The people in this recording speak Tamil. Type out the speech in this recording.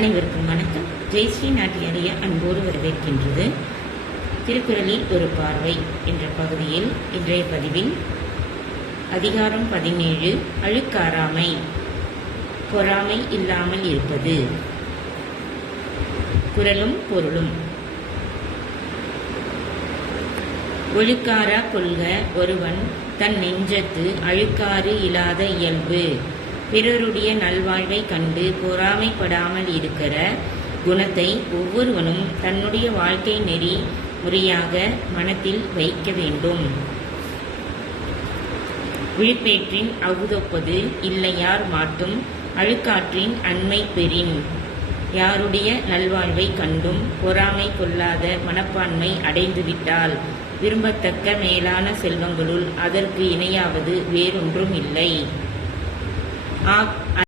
அனைவருக்கும் வணக்கம். ஜெயஸ்ரீ நாட்டியாரிய அன்போடு வரவேற்கின்றது. திருக்குறளில் ஒரு பார்வை என்ற பகுதியில் இன்றைய பதிவில் அதிகாரம் பதினேழு அழுக்காராமை பொறாமை இல்லாமல் இருப்பது. குரலும் பொருளும். ஒழுக்காரா கொள்க ஒருவன் தன் நெஞ்சத்து அழுக்காறு இல்லாத இயல்பு. பிறருடைய நல்வாழ்வை கண்டு பொறாமைப்படாமல் இருக்கிற குணத்தை ஒவ்வொருவனும் தன்னுடைய வாழ்க்கை நெறி முறையாக மனத்தில் வைக்க வேண்டும். விழுப்பேற்றின் அகுதொப்பது இல்லையார் மாட்டும் அழுக்காற்றின் அண்மை பெறின். யாருடைய நல்வாழ்வை கண்டும் பொறாமை கொள்ளாத மனப்பான்மை அடைந்துவிட்டால் விரும்பத்தக்க மேலான செல்வங்களுள் அதற்கு இணையாவது வேறொன்றும் இல்லை. 啊哎